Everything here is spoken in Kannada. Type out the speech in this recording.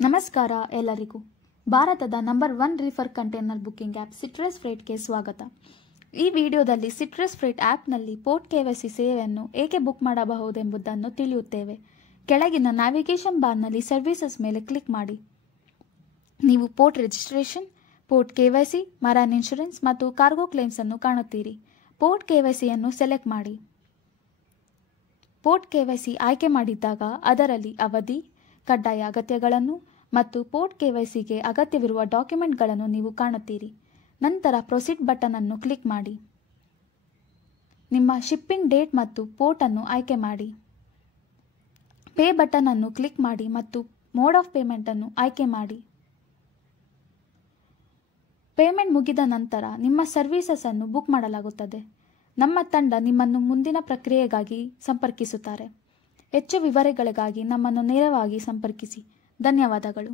ನಮಸ್ಕಾರ ಎಲ್ಲರಿಗೂ. ಭಾರತದ number 1 reefer container booking app Citrus ಫ್ರೇಟ್ಗೆ ಸ್ವಾಗತ. ಈ ವಿಡಿಯೋದಲ್ಲಿ ಸಿಟ್ರಸ್ ಫ್ರೇಟ್ ಆ್ಯಪ್ನಲ್ಲಿ ಪೋರ್ಟ್ KYC ಸೇವೆಯನ್ನು ಏಕೆ ಬುಕ್ ಮಾಡಬಹುದೆಂಬುದನ್ನು ತಿಳಿಯುತ್ತೇವೆ. ಕೆಳಗಿನ ನ್ಯಾವಿಗೇಷನ್ ಬಾರ್ನಲ್ಲಿ ಸರ್ವಿಸಸ್ ಮೇಲೆ ಕ್ಲಿಕ್ ಮಾಡಿ. ನೀವು port registration, port KYC, marine insurance ಮತ್ತು ಕಾರ್ಗೋ ಕ್ಲೇಮ್ಸ್ ಅನ್ನು ಕಾಣುತ್ತೀರಿ. ಪೋರ್ಟ್ KYC ಅನ್ನು ಸೆಲೆಕ್ಟ್ ಮಾಡಿ. ಪೋರ್ಟ್ KYC ಆಯ್ಕೆ ಮಾಡಿದ್ದಾಗ ಅದರಲ್ಲಿ ಅವಧಿ, ಕಡ್ಡಾಯ ಅಗತ್ಯಗಳನ್ನು ಮತ್ತು ಪೋರ್ಟ್ KYCಗೆ ಅಗತ್ಯವಿರುವ ಡಾಕ್ಯುಮೆಂಟ್ಗಳನ್ನು ನೀವು ಕಾಣುತ್ತೀರಿ. ನಂತರ ಪ್ರೊಸೀಡ್ ಬಟನ್ ಅನ್ನು ಕ್ಲಿಕ್ ಮಾಡಿ. ನಿಮ್ಮ ಶಿಪ್ಪಿಂಗ್ ಡೇಟ್ ಮತ್ತು ಪೋರ್ಟ್ ಅನ್ನು ಆಯ್ಕೆ ಮಾಡಿ. ಪೇ ಬಟನ್ ಅನ್ನು ಕ್ಲಿಕ್ ಮಾಡಿ ಮತ್ತು ಮೋಡ್ ಆಫ್ ಪೇಮೆಂಟ್ ಅನ್ನು ಆಯ್ಕೆ ಮಾಡಿ. ಪೇಮೆಂಟ್ ಮುಗಿದ ನಂತರ ನಿಮ್ಮ ಸರ್ವಿಸಸ್ ಅನ್ನು ಬುಕ್ ಮಾಡಲಾಗುತ್ತದೆ. ನಮ್ಮ ತಂಡ ನಿಮ್ಮನ್ನು ಮುಂದಿನ ಪ್ರಕ್ರಿಯೆಗಾಗಿ ಸಂಪರ್ಕಿಸುತ್ತಾರೆ. ಹೆಚ್ಚು ವಿವರಗಳಿಗಾಗಿ ನಮ್ಮನ್ನು ನೇರವಾಗಿ ಸಂಪರ್ಕಿಸಿ. ಧನ್ಯವಾದಗಳು.